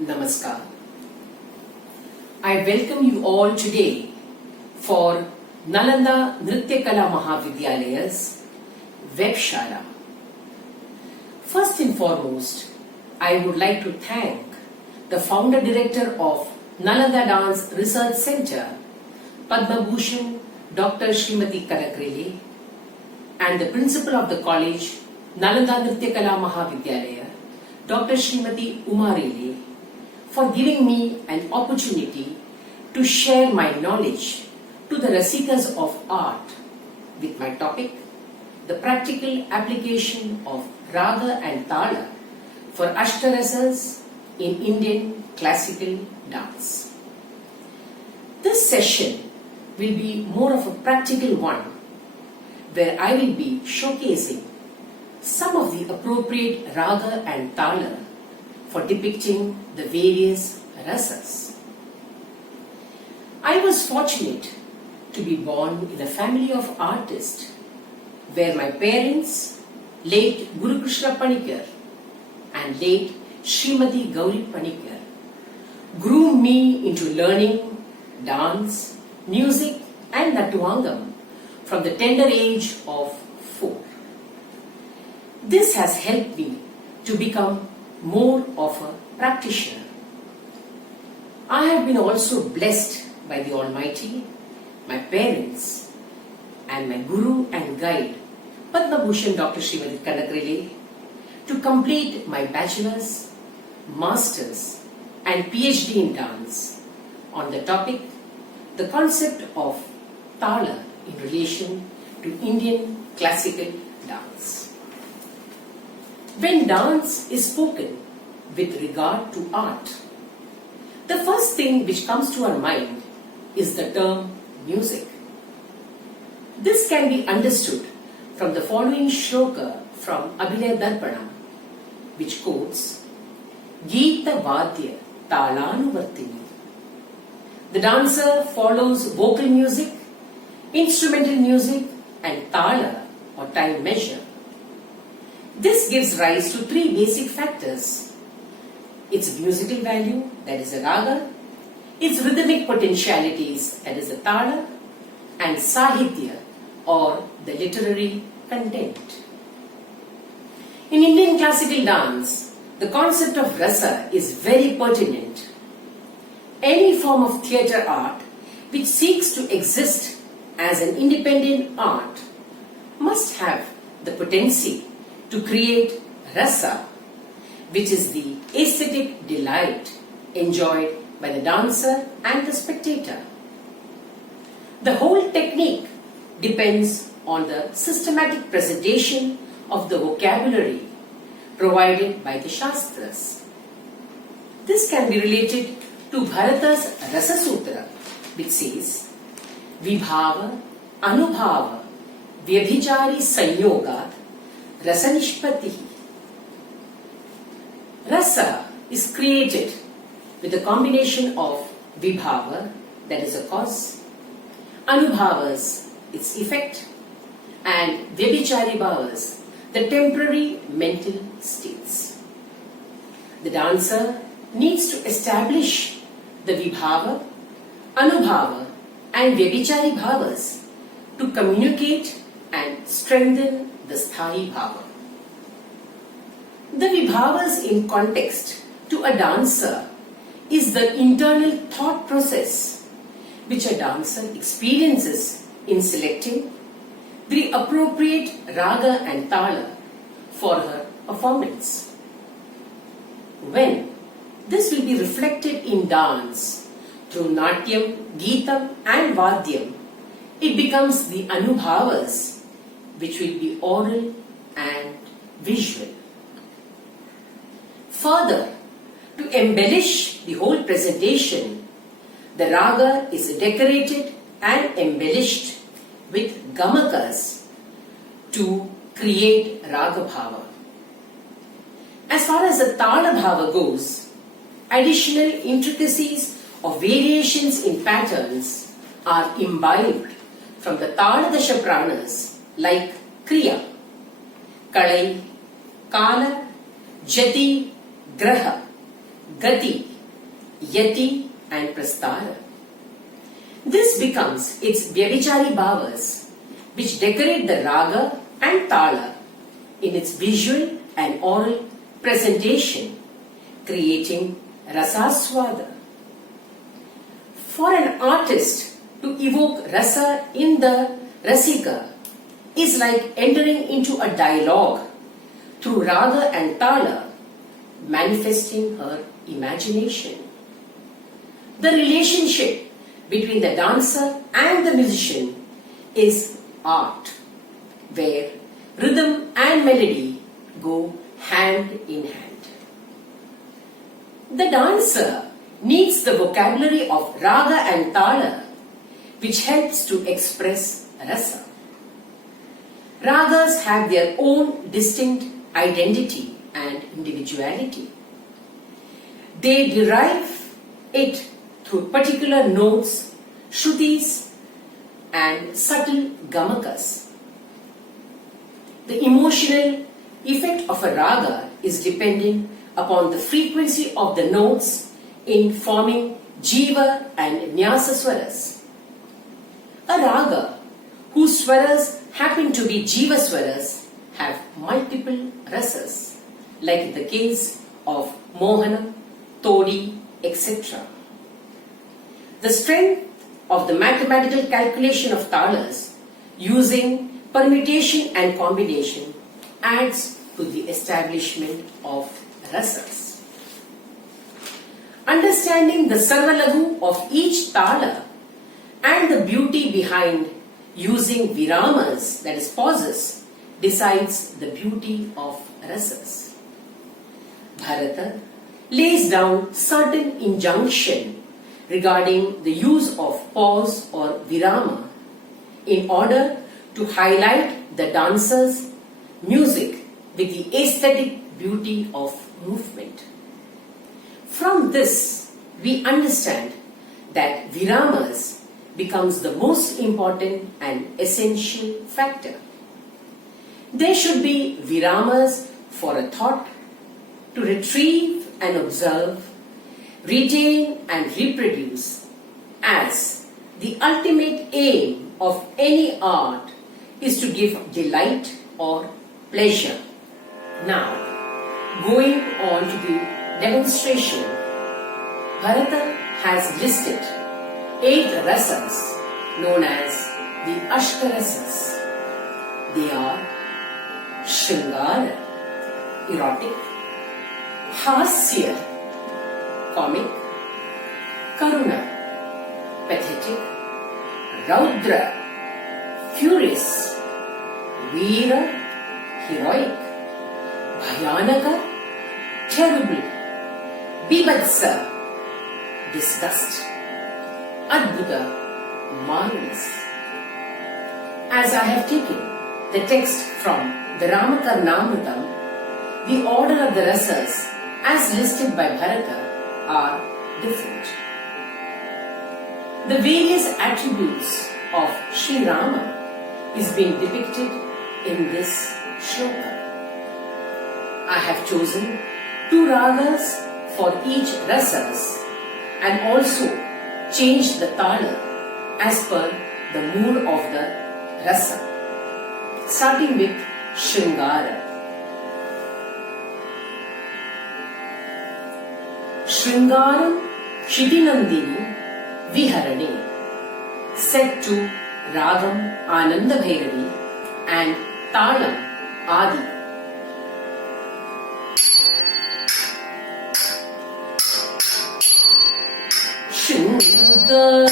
Namaskar. I welcome you all today for Nalanda Nritya Kala Mahavidyalayas Webshala. First and foremost, I would like to thank the founder director of Nalanda Dance Research Center, Padma Bhushan Dr. Srimati Kanakrele, and the principal of the college, Nalanda Nritya Kala Mahavidyalaya, Dr. Srimati Umarele, for giving me an opportunity to share my knowledge to the Rasikas of art with my topic, the practical application of Raga and Tala for Ashtarasas in Indian classical dance. This session will be more of a practical one, where I will be showcasing some of the appropriate Raga and Tala for depicting the various rasas. I was fortunate to be born in a family of artists where my parents, late Guru Krishna Panikar and late Srimati Gauri Panikar, groomed me into learning dance, music and Nattuangam from the tender age of 4. This has helped me to become more of a practitioner. I have been also blessed by the Almighty, my parents, and my Guru and guide, Padma Bhushan Dr. Srimati Kanakrele, to complete my bachelor's, master's, and PhD in dance on the topic, the concept of Tala in relation to Indian classical dance. When dance is spoken with regard to art, the first thing which comes to our mind is the term music. This can be understood from the following shloka from Abhinay Darpanam, which quotes, Geeta Vadya Talanuvartini. The dancer follows vocal music, instrumental music, and tala or time measure. This gives rise to 3 basic factors: its musical value, that is the raga, its rhythmic potentialities, that is the tala, and sahitya or the literary content. In Indian classical dance, the concept of rasa is very pertinent. Any form of theatre art which seeks to exist as an independent art must have the potency to create rasa, which is the aesthetic delight enjoyed by the dancer and the spectator. The whole technique depends on the systematic presentation of the vocabulary provided by the Shastras. This can be related to Bharata's Rasa Sutra, which says, Vibhava, Anubhava, Vyabhichari Sanyogat, Rasa Nishpati. Rasa is created with a combination of Vibhava, that is a cause, Anubhavas, its effect, and Vyabhichari Bhavas, the temporary mental states. The dancer needs to establish the Vibhava, Anubhava, and Vyabhichari Bhavas to communicate and strengthen the Sthayi Bhava. The Vibhavas in context to a dancer is the internal thought process which a dancer experiences in selecting the appropriate raga and tala for her performance. When this will be reflected in dance through Natyam, Geetam and Vadyam, it becomes the Anubhavas, which will be oral and visual. Further, to embellish the whole presentation, the raga is decorated and embellished with gamakas to create raga bhava. As far as the tala bhava goes, additional intricacies of variations in patterns are imbibed from the tala dasha pranas like kriya, kalai, kala, jati, graha, Gati, Yati and Prastara. This becomes its Vyabhichari bhavas, which decorate the raga and tala in its visual and oral presentation, creating rasaswada. For an artist to evoke rasa in the rasika is like entering into a dialogue through raga and tala, manifesting her imagination. The relationship between the dancer and the musician is art, where rhythm and melody go hand in hand. The dancer needs the vocabulary of raga and tala, which helps to express rasa. Ragas have their own distinct identity and individuality. They derive it through particular notes, shrutis and subtle gamakas. The emotional effect of a raga is dependent upon the frequency of the notes in forming jiva and nyasa swaras. A raga whose swaras happen to be jiva swaras have multiple rasas, like in the case of Mohana, Todi, etc. The strength of the mathematical calculation of talas using permutation and combination adds to the establishment of rasas. Understanding the sarvalagu of each tala and the beauty behind using viramas, that is pauses, decides the beauty of rasas. Bharata lays down certain injunction regarding the use of pause or virama in order to highlight the dancer's music with the aesthetic beauty of movement. From this, we understand that viramas becomes the most important and essential factor. There should be viramas for a thought, to retrieve and observe, retain and reproduce, as the ultimate aim of any art is to give delight or pleasure. Now, going on to the demonstration, Bharata has listed 8 rasas known as the Ashtarasas. They are Shringara, erotic; Hasya, comic; Karuna, pathetic; Raudra, furious; Veera, heroic; Bhayanaka, terrible; Bibhatsa, disgust; Adbhuta, marvelous. As I have taken the text from the Ramakarnamritam, the order of the rasas as listed by Bharata are different. The various attributes of Sri Rama is being depicted in this shloka. I have chosen 2 ragas for each rasas and also changed the tala as per the mood of the rasa. Starting with Shringara. Shringaram Kshitinandini Viharane, set to Ragam Ananda Bhairavi and Talam Adi. Shringaram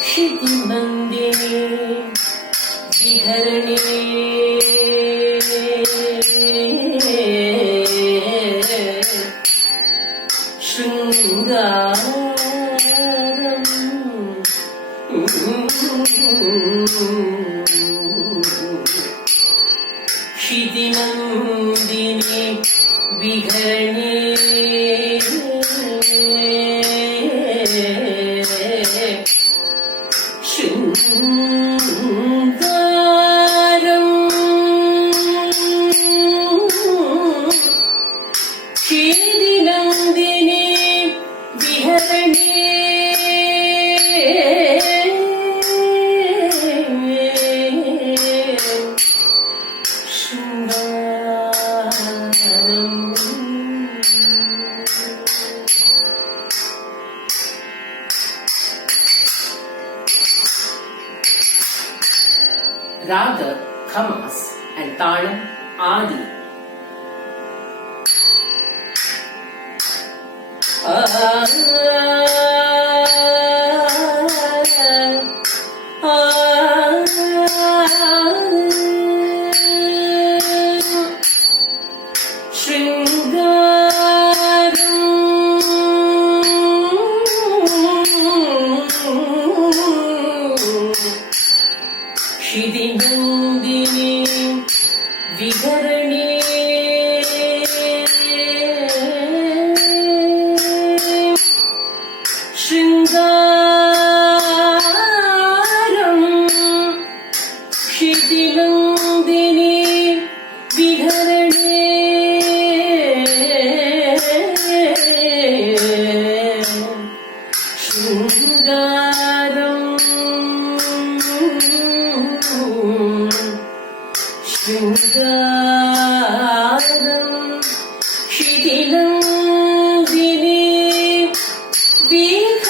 Kshitinandini Viharane, Shringaram Kshitinandini Viharane, Shringaram Raga Khamas and Talam Adi. Shridinandini Viharani Shringaram Shridinandini Viharani Shringaram Shringaram Shridinandini Viharane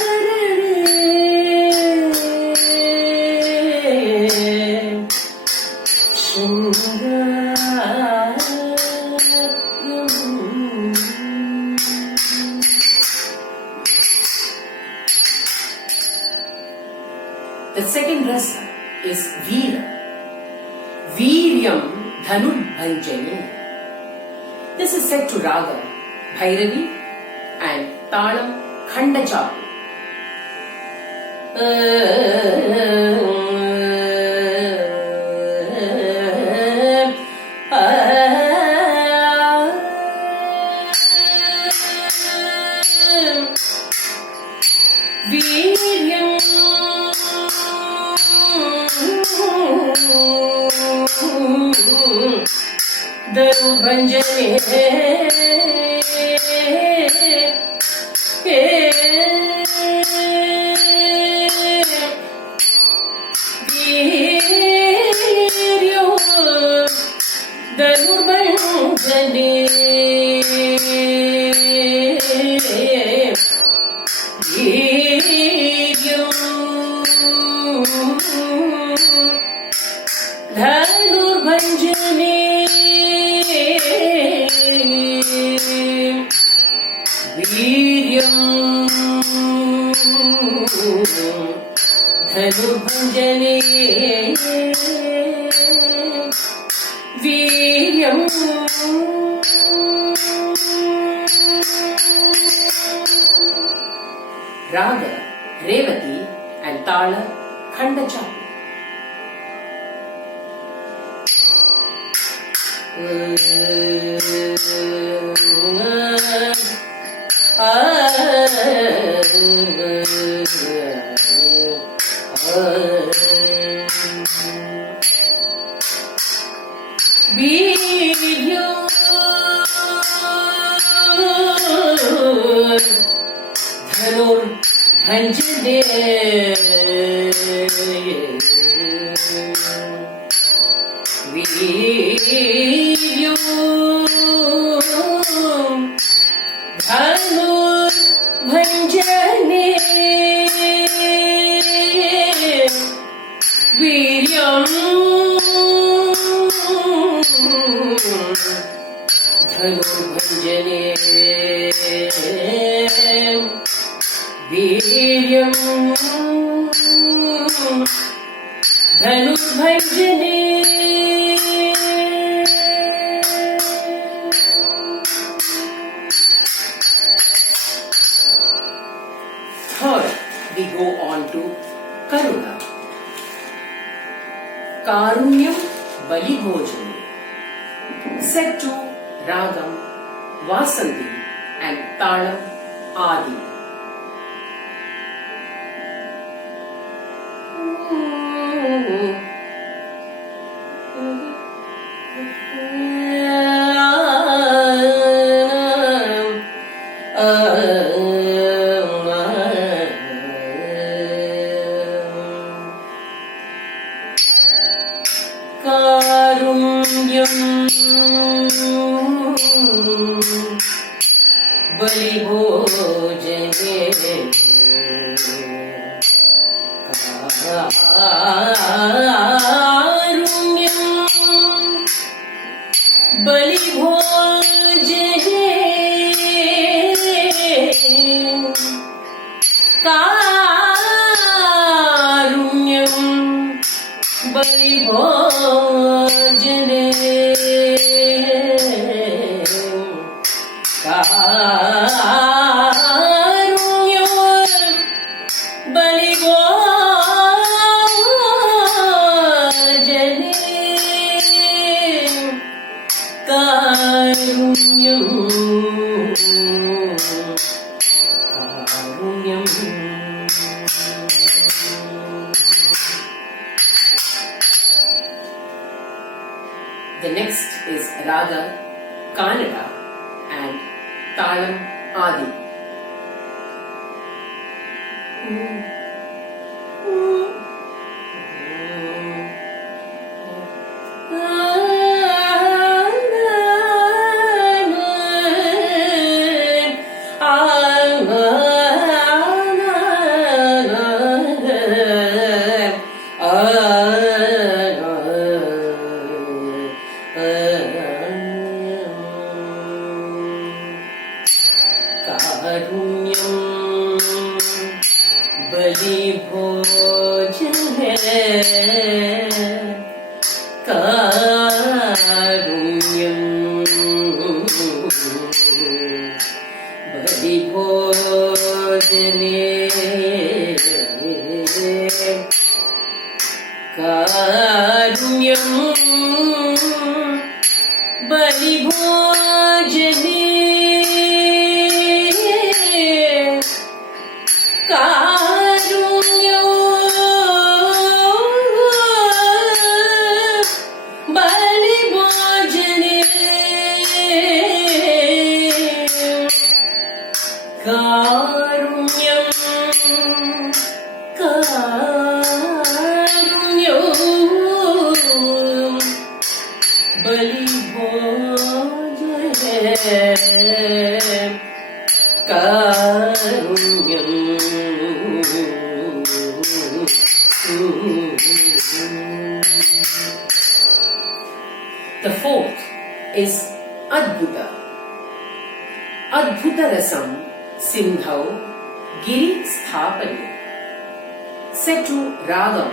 The second rasa is Veera. Veeryam Dhanubhanjani. This is set to Raga Bhairavi and Talam Khandachapu. Veeryam Dhanubhanjani Veeryam Dhanubhanjani Veeryam Dhanubhanjani Veeryam Dhanubhanjani Veeryam Raga Revati and Tala Khandachapu. Veeryam Dhanubhanjani Veeryam Dhanubhanjani Veeryam Dhanubhanjani Veeryam Dhanubhanjani. Third, we go on to Karuna. Karunyam Balibhojani. Set to Ragam Vasanti and Talam Adi. Karunyam Balibhojane Karunyam Raga Kannada and Talam Adi. कारुण्यम बलि भोजन है, कारुण्यम बलि भोजने, कारुण्यम बलि भोजने, बलि भोजने, कारुण्यम The fourth is Adbhuta. Adbhuta Rasam Sindhau Giri Sthapane, set to Ragam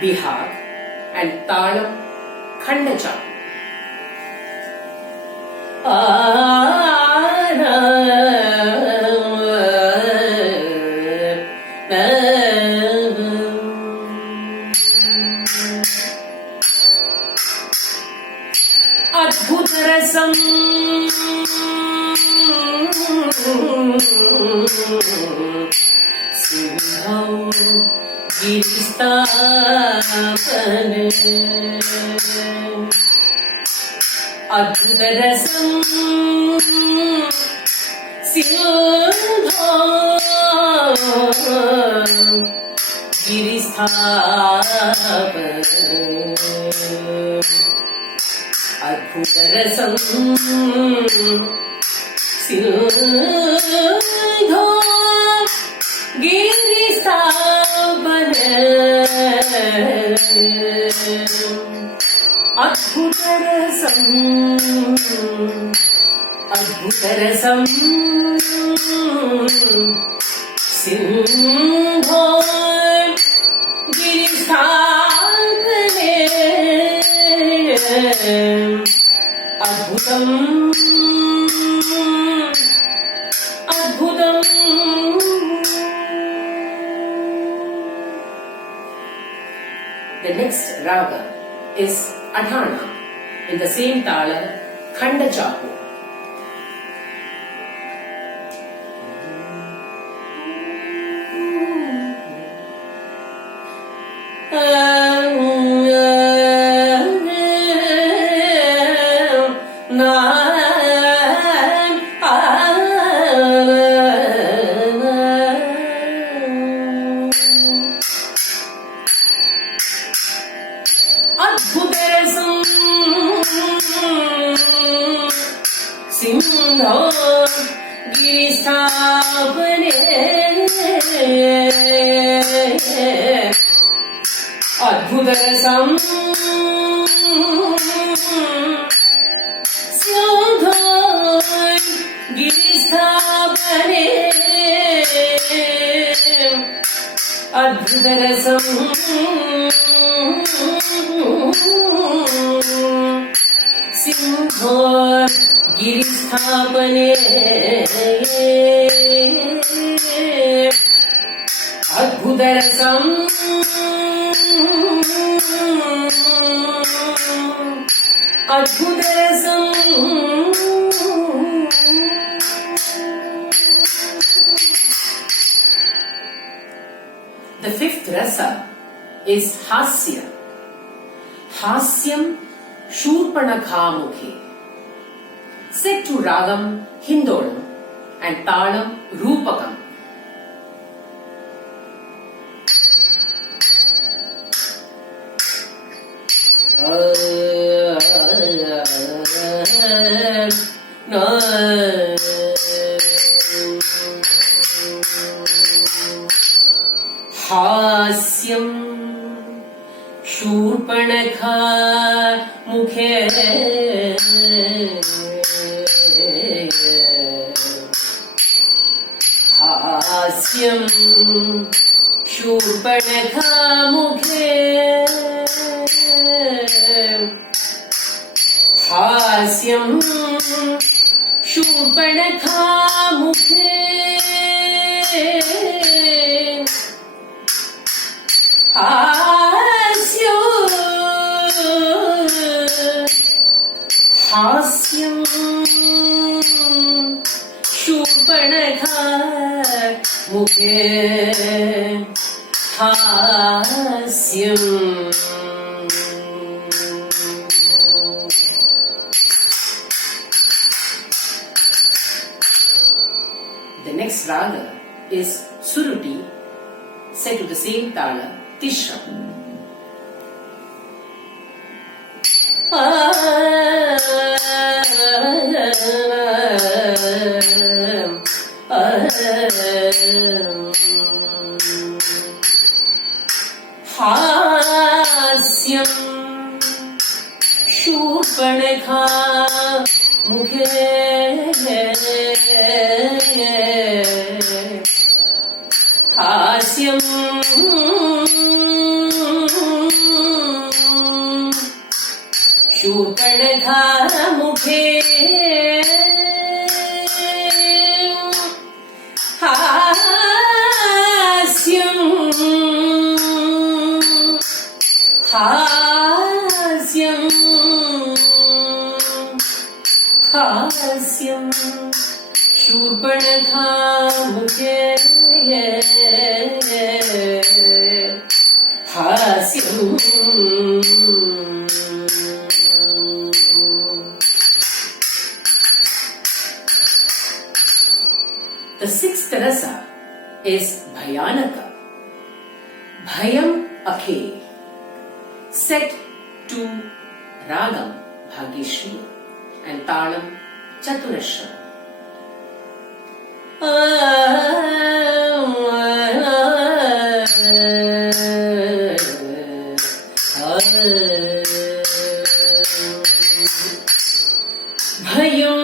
Bihag and Talam Khandachapu. अद्भुत रसम सिंधौ गिरिस्थापन, अद्भुत रसम सिंधौ गिरिस्थापन, अद्भुत रसम सिंधौ गिरिस्थापन, अद्भुत रसम, अद्भुत रसम सिंधौ गिरिस्थापने, अद्भुतम अद्भुतम. The next raga is Adhana in the same tala Khandachapu. अद्भुत रसम सिंधौ गिरिस्थापने, अद्भुत रसम सिंधौ गिरिस्थापने, अद्भुत रसम सिंधौ गिरिस्थापने, अद्भुत रसम अद्भुत रसम. The fifth rasa is Hasya. Hasyam Shurpanakha Mukhe. Set to Ragam Hindolam and Talam Rupakam. हास्यं Shurpanakha मुखे हास्यं शूर्पणखा मुखे हास्यं शूर्पणखा मुखे हास्यं शूर्पणखा मुखे हास्यं The next raga is Suruti, set to the same tala, Tishram. हास्यं Shurpanakha मुखे हास्यं शूर्पणखा मुखे हास्यं हास्यं हास्यं शूर्पणखा मुखे हास्यं The sixth rasa is Bhayanaka, Bhayam Akhe, set to Ragam Bhagishri and Talam Chaturashram. भयं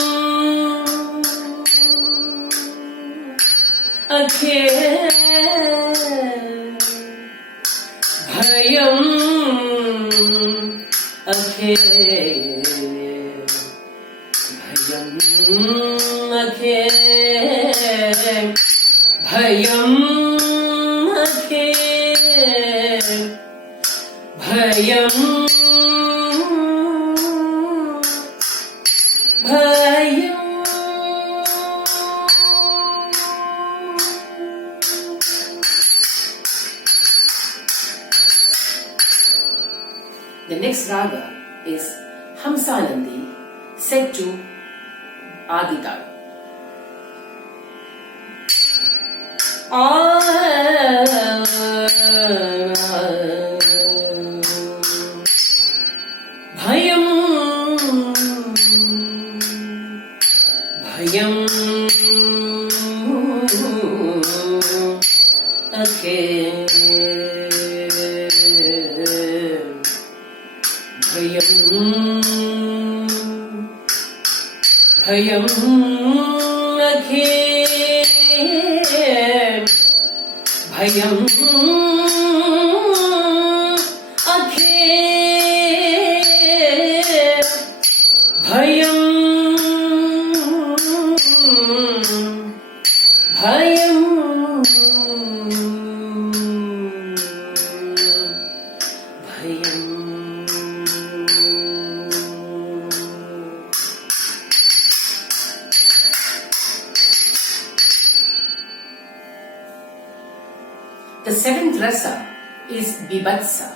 अखे भयं अखे भयं अखे भयं अखे भयं भयं The next raga is Hamsanandi, set to Adital. भयं भयं अखे भयं भयं अखे भयं अखे भयं भयं भयं The seventh rasa is Bibhatsa,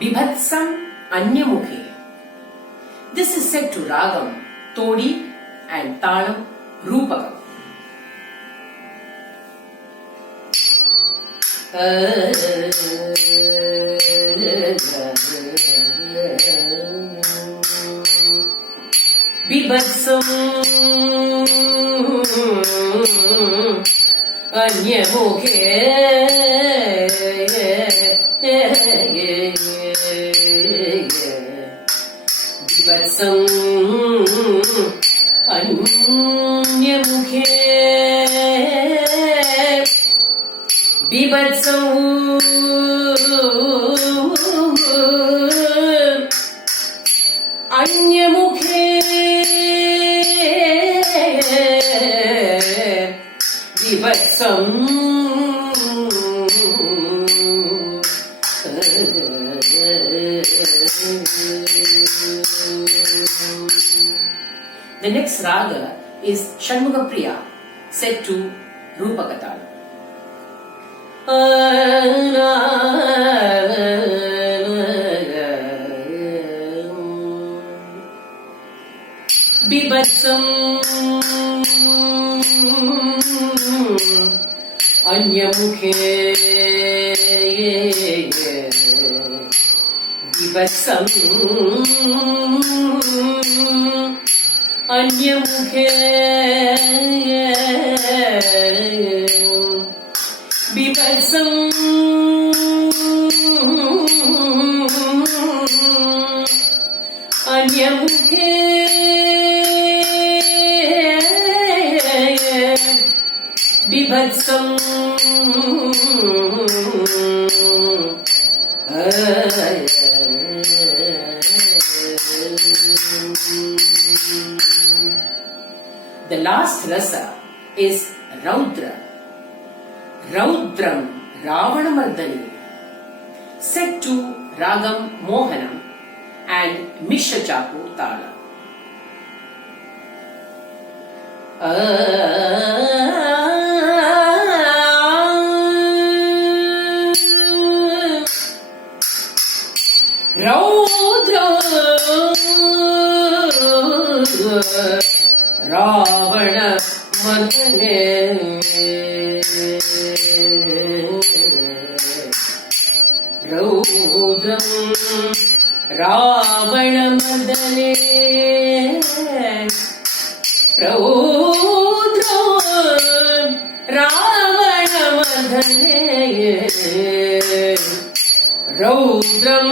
Bibhatsam Anyamukhe, This is set to Ragam Todi and Talam Rupakam. Bibatsam Anyamukhe Bibatsam Anyamukhe Bibatsam Anyamukhe Bibatsam The next raga is Shanmugapriya, set to Rupakatalam. Bibatsam Anyamukhe Bibatsam Anyamukhe Bibatsam Anyamukhe Bibatsam The last rasa is Raudra. Raudram Ravanamardani, set to Ragam Mohanam and Mishra Chapu Tala. Raudra Ravana Mardane Raudram Ravana Mardane Raudram Ravana Mardane Raudram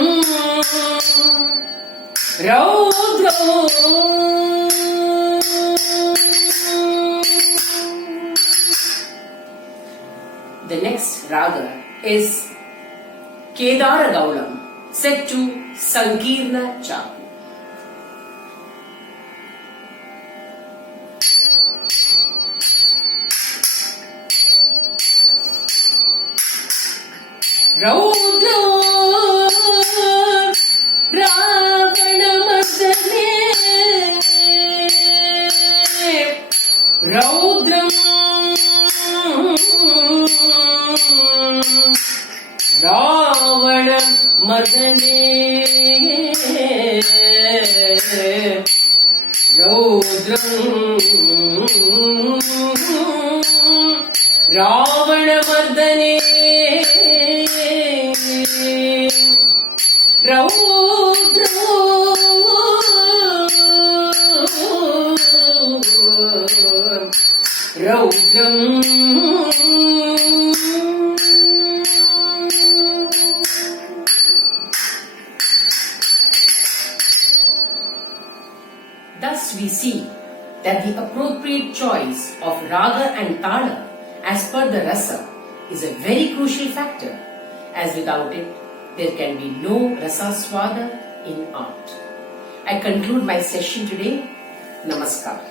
The next raga is Kedara Gaulam, set to Sankirna Chapu. Raudra Ravana Mardane Raudram Ravana Mardane Raudram Ravana Mardane Raudram Thus we see that the appropriate choice of raga and tala as per the rasa is a very crucial factor, as without it there can be no rasa swada in art. I conclude my session today. Namaskar.